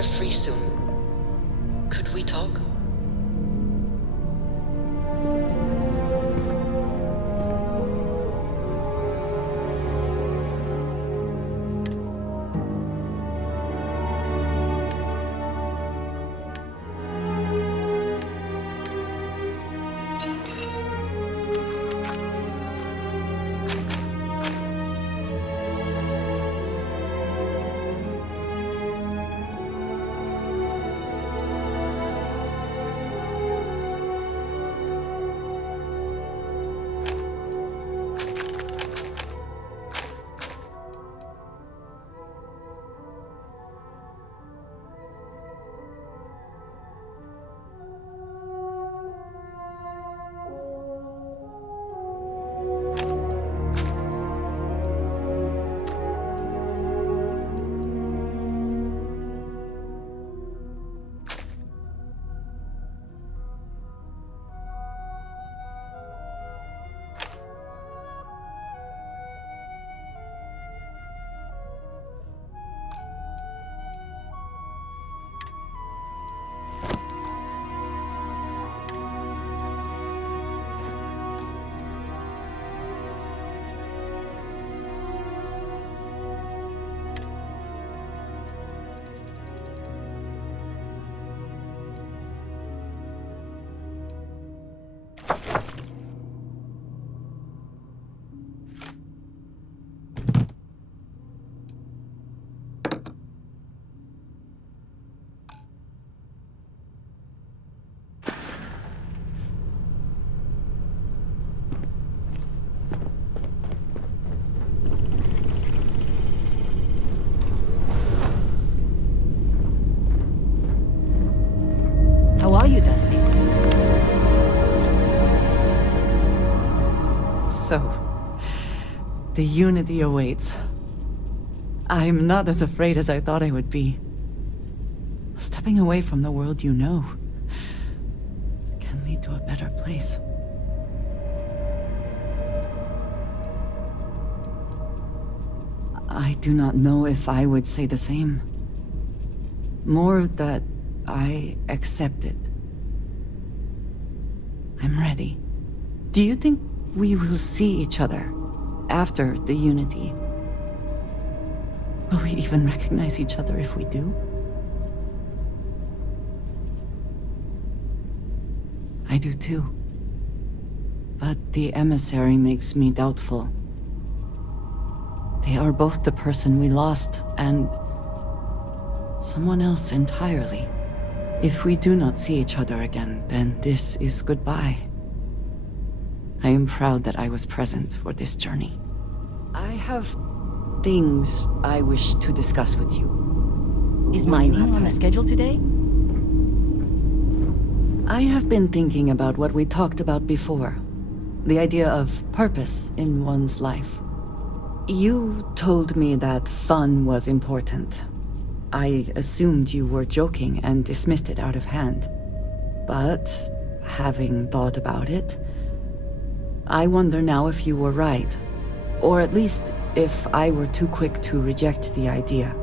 are free soon, could we talk? How are you, Dusty? So, the Unity awaits. I'm not as afraid as I thought I would be. Stepping away from the world you know can lead to a better place. I do not know if I would say the same. More that I accept it. I'm ready. Do you think we will see each other after the Unity? Will we even recognize each other if we do? I do too. But the emissary makes me doubtful. They are both the person we lost and someone else entirely. If we do not see each other again, then this is goodbye. I am proud that I was present for this journey. I have things I wish to discuss with you. Is When you mining have on the time. schedule today? I have been thinking about what we talked about before. The idea of purpose in one's life. You told me that fun was important. I assumed you were joking and dismissed it out of hand. But, having thought about it, I wonder now if you were right. Or at least, if I were too quick to reject the idea.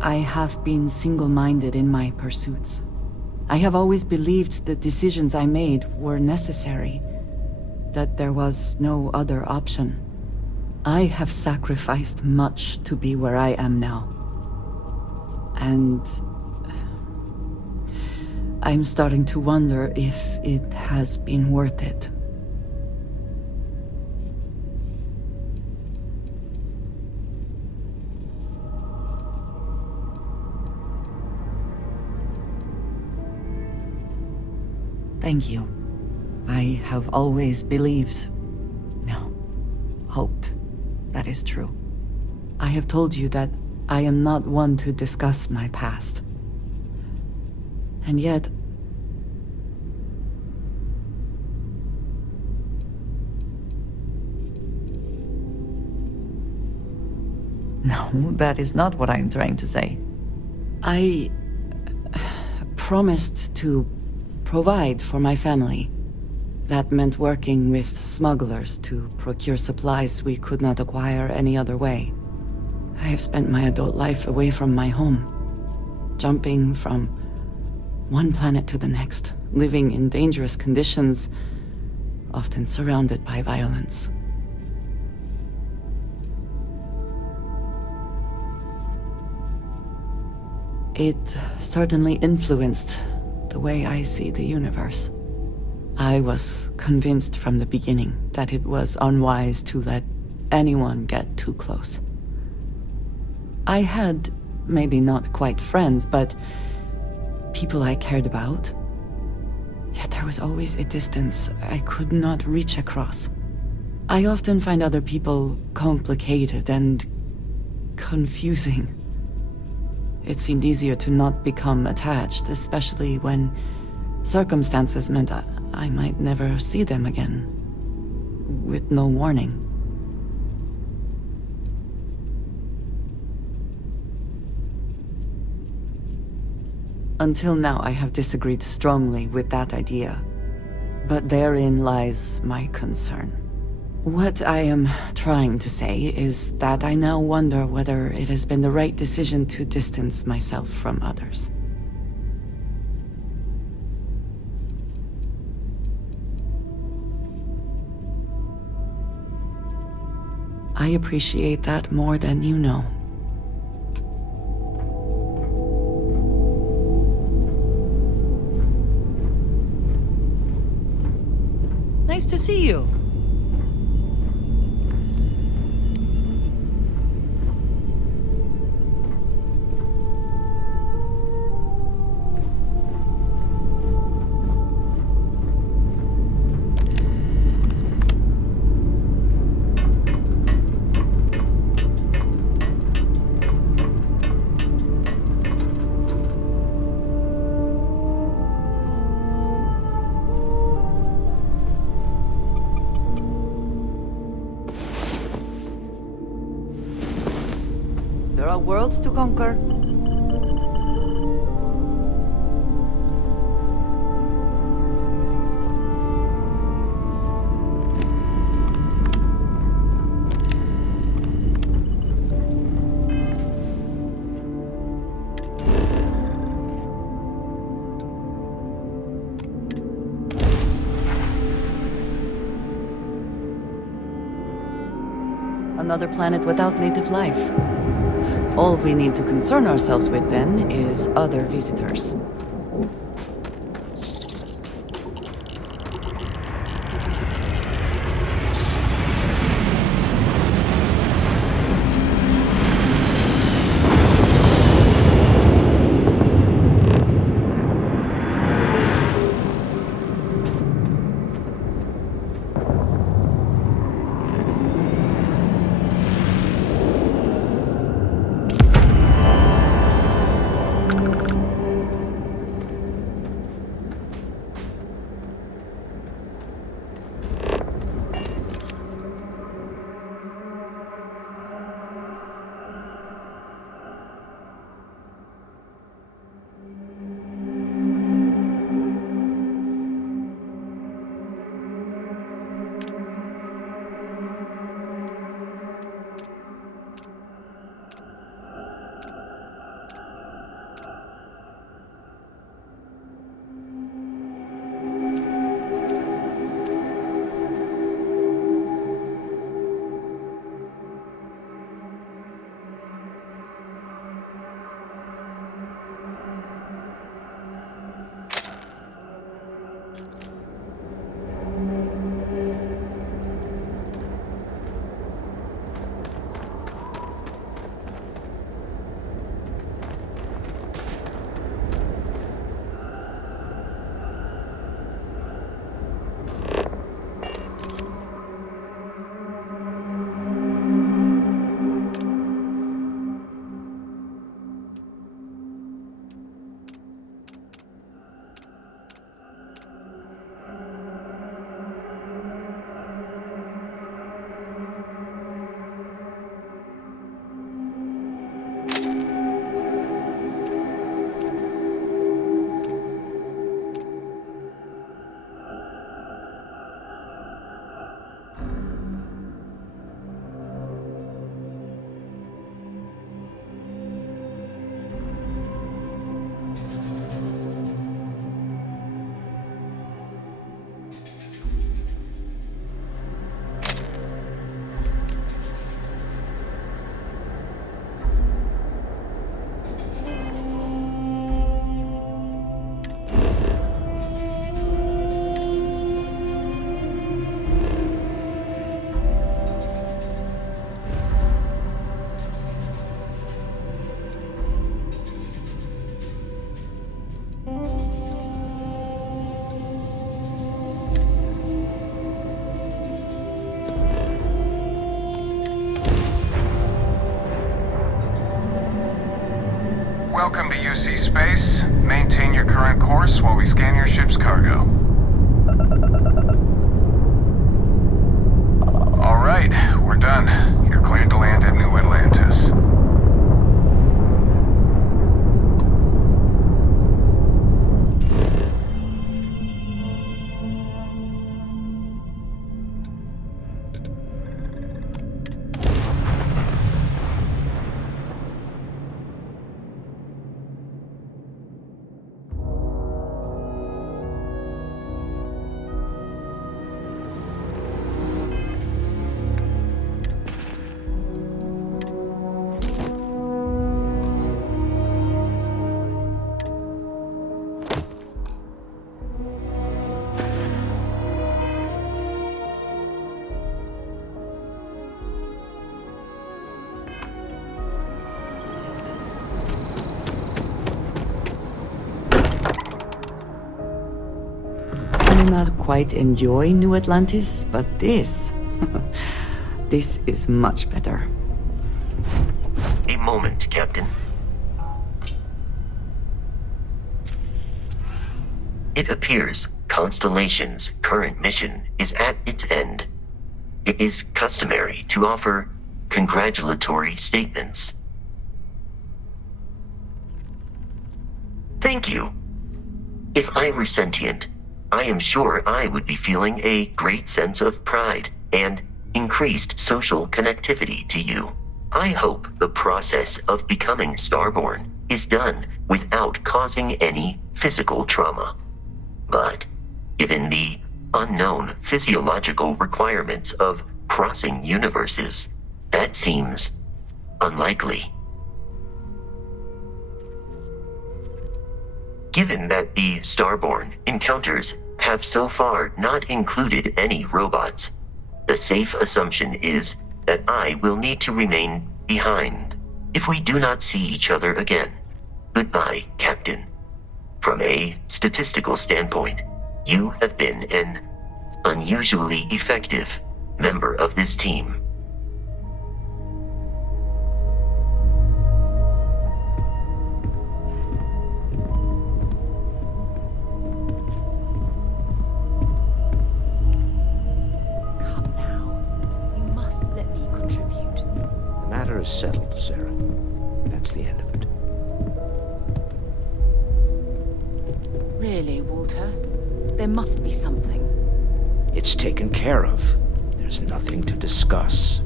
I have been single-minded in my pursuits. I have always believed the decisions I made were necessary, that there was no other option. I have sacrificed much to be where I am now. And I'm starting to wonder if it has been worth it. Thank you. I have always believed, no, hoped that is true. I have told you that I am not one to discuss my past. And yet, no, that is not what I am trying to say. I promised to provide for my family. That meant working with smugglers to procure supplies we could not acquire any other way. I have spent my adult life away from my home, jumping from one planet to the next, living in dangerous conditions, often surrounded by violence. It certainly influenced the way I see the universe. I was convinced from the beginning that it was unwise to let anyone get too close. I had, maybe not quite friends, but people I cared about. Yet there was always a distance I could not reach across. I often find other people complicated and confusing. It seemed easier to not become attached, especially when circumstances meant I might never see them again, with no warning. Until now, I have disagreed strongly with that idea, but therein lies my concern. What I am trying to say is that I now wonder whether it has been the right decision to distance myself from others. I appreciate that more than you know. Nice to see you. There are worlds to conquer. Another planet without native life. All we need to concern ourselves with, then, is other visitors. Welcome to UC Space. Maintain your current course while we scan your ship's cargo. All right, we're done. You're cleared to land at New Atlantis. I may not quite enjoy New Atlantis, but this... this is much better. A moment, Captain. It appears Constellation's current mission is at its end. It is customary to offer congratulatory statements. Thank you. If I were sentient, I am sure I would be feeling a great sense of pride and increased social connectivity to you. I hope the process of becoming Starborn is done without causing any physical trauma. But given the unknown physiological requirements of crossing universes, that seems unlikely. Given that the Starborn encounters have so far not included any robots, the safe assumption is that I will need to remain behind if we do not see each other again. Goodbye, Captain. From a statistical standpoint, you have been an unusually effective member of this team. Come now. You must let me contribute. The matter is settled, Sarah. That's the end of it. Really, Walter? There must be something. It's taken care of. There's nothing to discuss.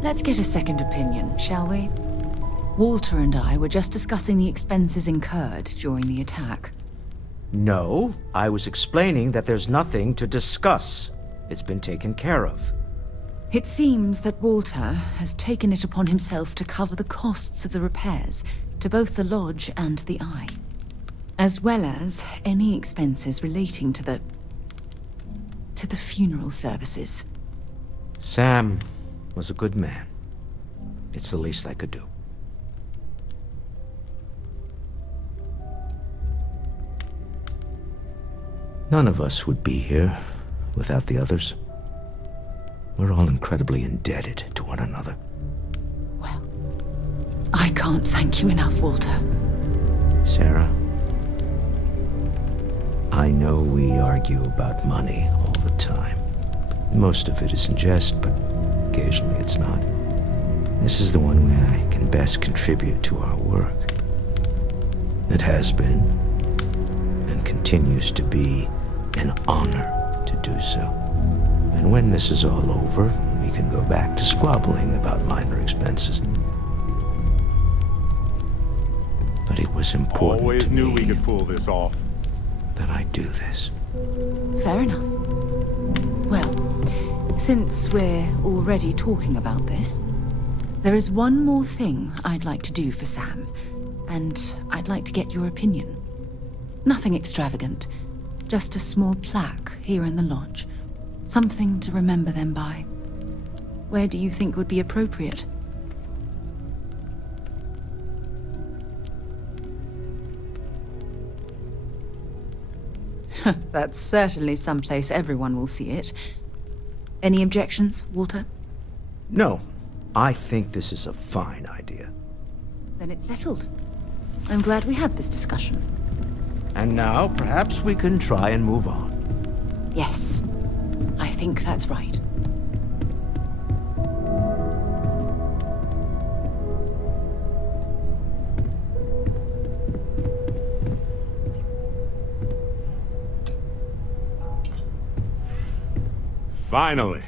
Let's get a second opinion, shall we? Walter and I were just discussing the expenses incurred during the attack. No, I was explaining that there's nothing to discuss. It's been taken care of. It seems that Walter has taken it upon himself to cover the costs of the repairs to both the lodge and the Eye, as well as any expenses relating to the funeral services. Sam was a good man. It's the least I could do. None of us would be here without the others. We're all incredibly indebted to one another. Well, I can't thank you enough, Walter. Sarah, I know we argue about money all the time. Most of it is in jest, but occasionally it's not. This is the one way I can best contribute to our work. It has been, and continues to be, an honor to do so. And when this is all over, we can go back to squabbling about minor expenses. But it was important Always to knew me we could pull this off. that I do this. Fair enough. Well, since we're already talking about this, there is one more thing I'd like to do for Sam, and I'd like to get your opinion. Nothing extravagant, just a small plaque here in the lodge. Something to remember them by. Where do you think would be appropriate? That's certainly someplace everyone will see it. Any objections, Walter? No, I think this is a fine idea. Then it's settled. I'm glad we had this discussion. And now, perhaps we can try and move on. Yes, I think that's right. Finally!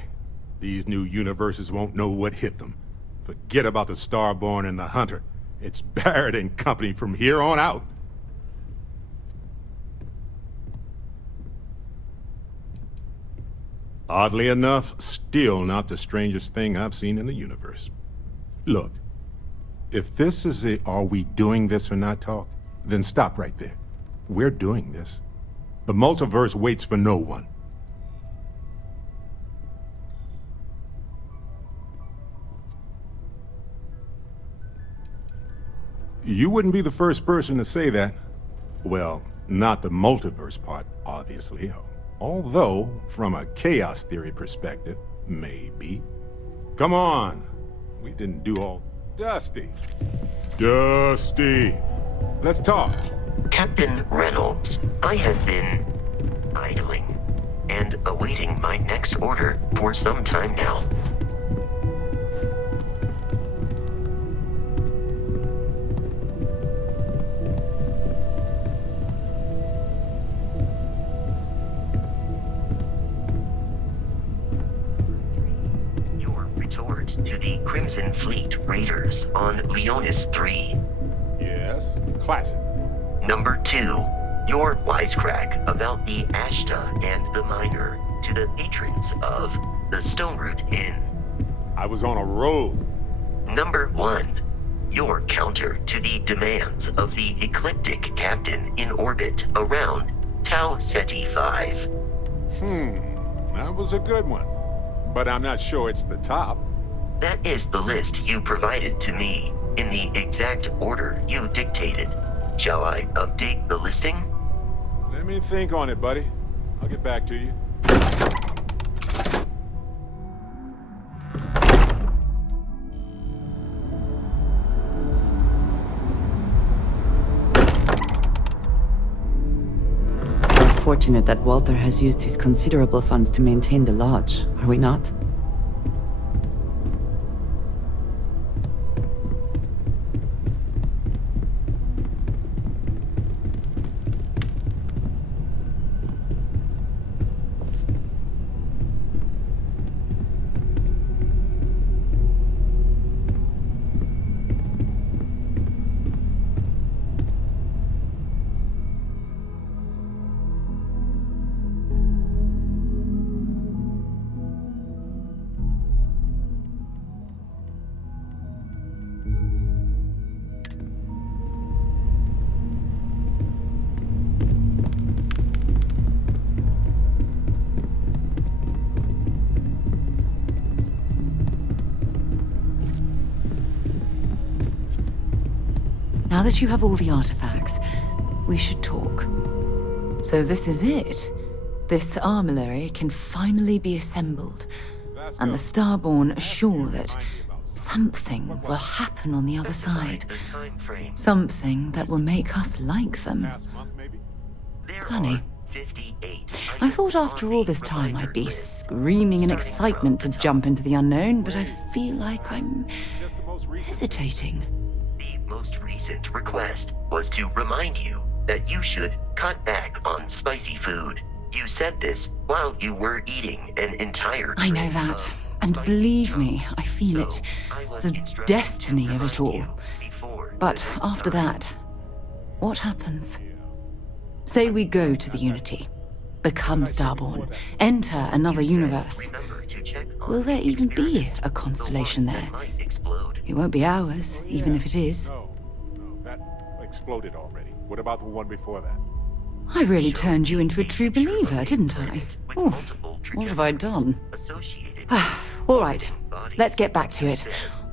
These new universes won't know what hit them. Forget about the Starborn and the Hunter. It's Barrett and company from here on out. Oddly enough, still not the strangest thing I've seen in the universe. Look, if this is a "are we doing this or not" talk, then stop right there. We're doing this. The multiverse waits for no one. You wouldn't be the first person to say that. Well, not the multiverse part, obviously. Although, from a chaos theory perspective, maybe. Come on! We didn't do all... Dusty! Dusty! Let's talk! Captain Reynolds, I have been idling and awaiting my next order for some time now. Your retort to the Crimson Fleet raiders on Leonis 3. Yes? Classic. Number 2, your wisecrack about the Ashta and the Miner to the patrons of the Stone Root Inn. I was on a roll. Number 1, your counter to the demands of the ecliptic captain in orbit around Tau Ceti 5. That was a good one. But I'm not sure it's the top. That is the list you provided to me in the exact order you dictated. Shall I update the listing? Let me think on it, buddy. I'll get back to you. We're fortunate that Walter has used his considerable funds to maintain the lodge, are we not? Now that you have all the artifacts, we should talk. So this is it. This armillary can finally be assembled, and the Starborn are sure that something will happen on the other side. Something that will make us like them. Past month, maybe? Honey, I thought after all this time I'd be screaming in excitement to jump into the unknown, but I feel like I'm Just the most recent. hesitating. The most recent request was to remind you that you should cut back on spicy food. You said this while you were eating an entire I know tray that, of and spicy believe me, chunks. I feel it. So, I was The instructed destiny to of it remind all. you before But the next after time. that, what happens? Say we go to the Unity, become Starborn, enter another universe. Remember to check on Will there the even be experiment, a constellation the one there? that might explode. It won't be ours, even if it is. No, that exploded already. What about the one before that? I really turned you into a true believer, didn't I? Oh, what have I done? Associated All right, let's get back to it.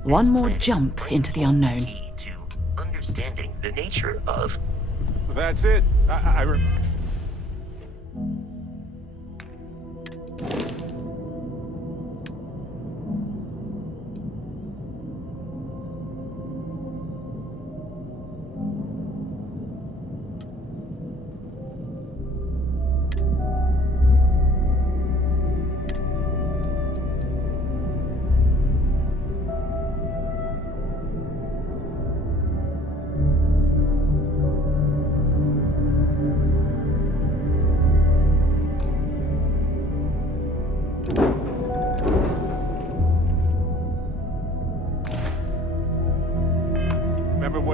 One more jump into the unknown. key to understanding the nature of That's it.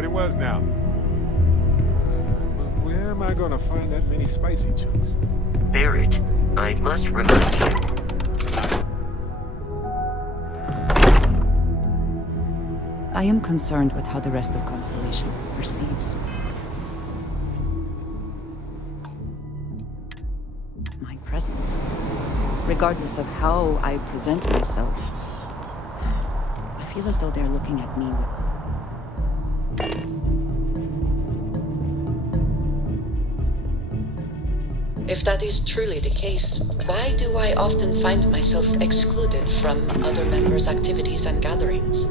it was now. But where am I gonna find that many spicy chunks? Barrett, I must remind you. I am concerned with how the rest of Constellation perceives my presence. Regardless of how I present myself, I feel as though they're looking at me with... If that is truly the case, why do I often find myself excluded from other members' activities and gatherings?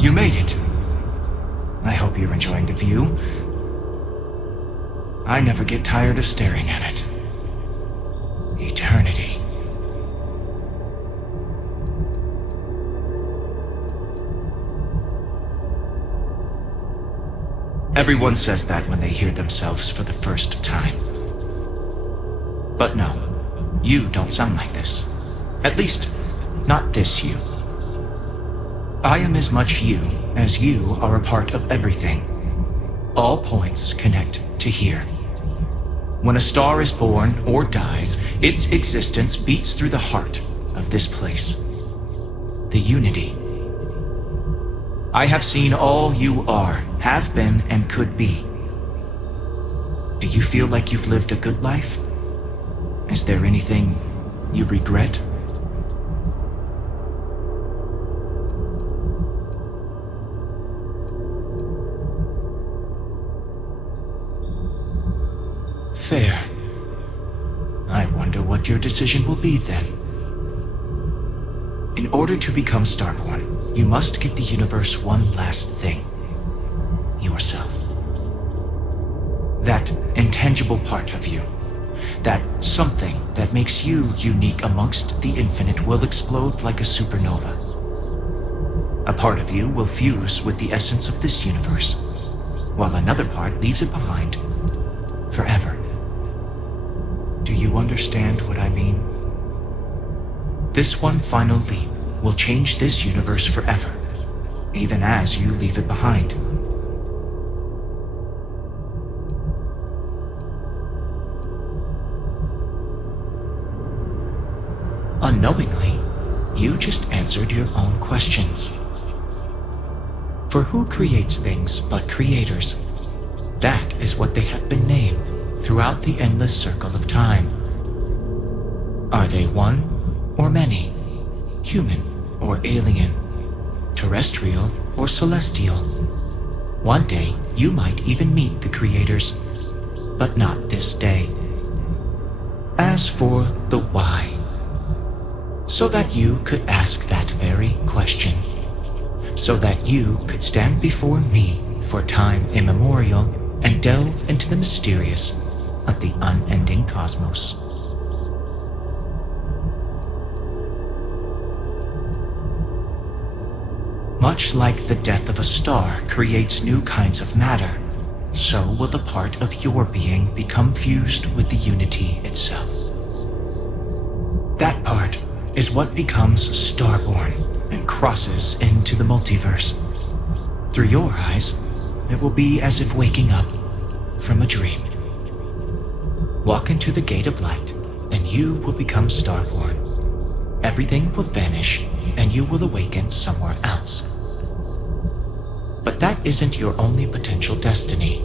You made it. I hope you're enjoying the view. I never get tired of staring at it. Eternity. Everyone says that when they hear themselves for the first time. But no, you don't sound like this. At least, not this you. I am as much you as you are a part of everything. All points connect to here. When a star is born or dies, its existence beats through the heart of this place. The unity. I have seen all you are, have been, and could be. Do you feel like you've lived a good life? Is there anything you regret? Fair. I wonder what your decision will be then. In order to become Starborn, you must give the universe one last thing. Yourself. That intangible part of you. That something that makes you unique amongst the infinite will explode like a supernova. A part of you will fuse with the essence of this universe, while another part leaves it behind forever. Do you understand what I mean? This one final leap will change this universe forever, even as you leave it behind. Unknowingly, you just answered your own questions. For who creates things but creators? That is what they have been named throughout the endless circle of time. Are they one or many? Human or alien? Terrestrial or celestial? One day you might even meet the creators, but not this day. As for the why, so that you could ask that very question, so that you could stand before me for time immemorial and delve into the mysterious of the unending cosmos. Much like the death of a star creates new kinds of matter, so will the part of your being become fused with the unity itself. That part is what becomes starborn and crosses into the multiverse. Through your eyes, it will be as if waking up from a dream. Walk into the gate of light, and you will become starborn. Everything will vanish, and you will awaken somewhere else. But that isn't your only potential destiny.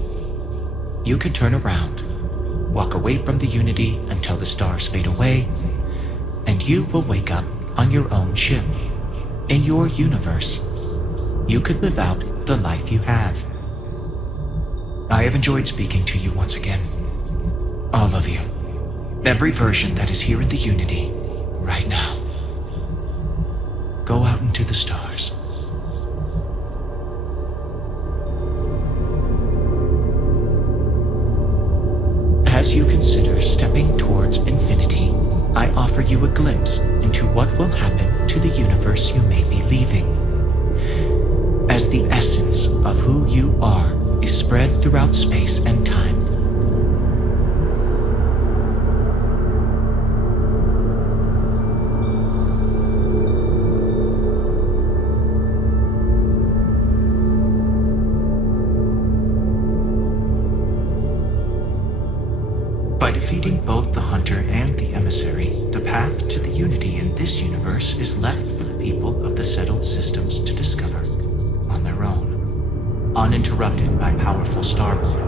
You can turn around, walk away from the unity until the stars fade away, and you will wake up on your own ship, in your universe. You could live out the life you have. I have enjoyed speaking to you once again. All of you. Every version that is here in the Unity, right now. Go out into the stars. As you consider stepping towards infinity, I offer you a glimpse into what will happen to the universe you may be leaving. As the essence of who you are is spread throughout space and time. By defeating both the hunter and the emissary, the path to the unity in this universe is left for the people of the settled systems to discover on their own, uninterrupted by powerful starborn.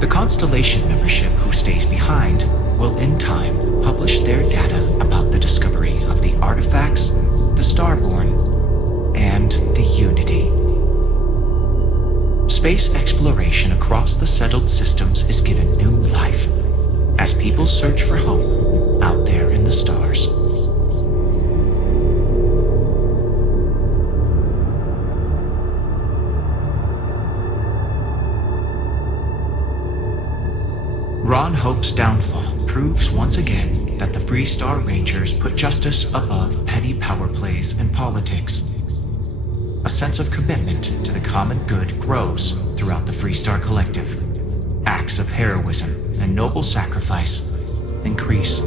The Constellation membership who stays behind will in time publish their data about the discovery of the artifacts, the Starborn, and the Unity. Space exploration across the settled systems is given new life as people search for home out there in the stars. Ron Hope's downfall proves once again that the Free Star Rangers put justice above petty power plays and politics. A sense of commitment to the common good grows throughout the Free Star Collective. Acts of heroism and noble sacrifice increase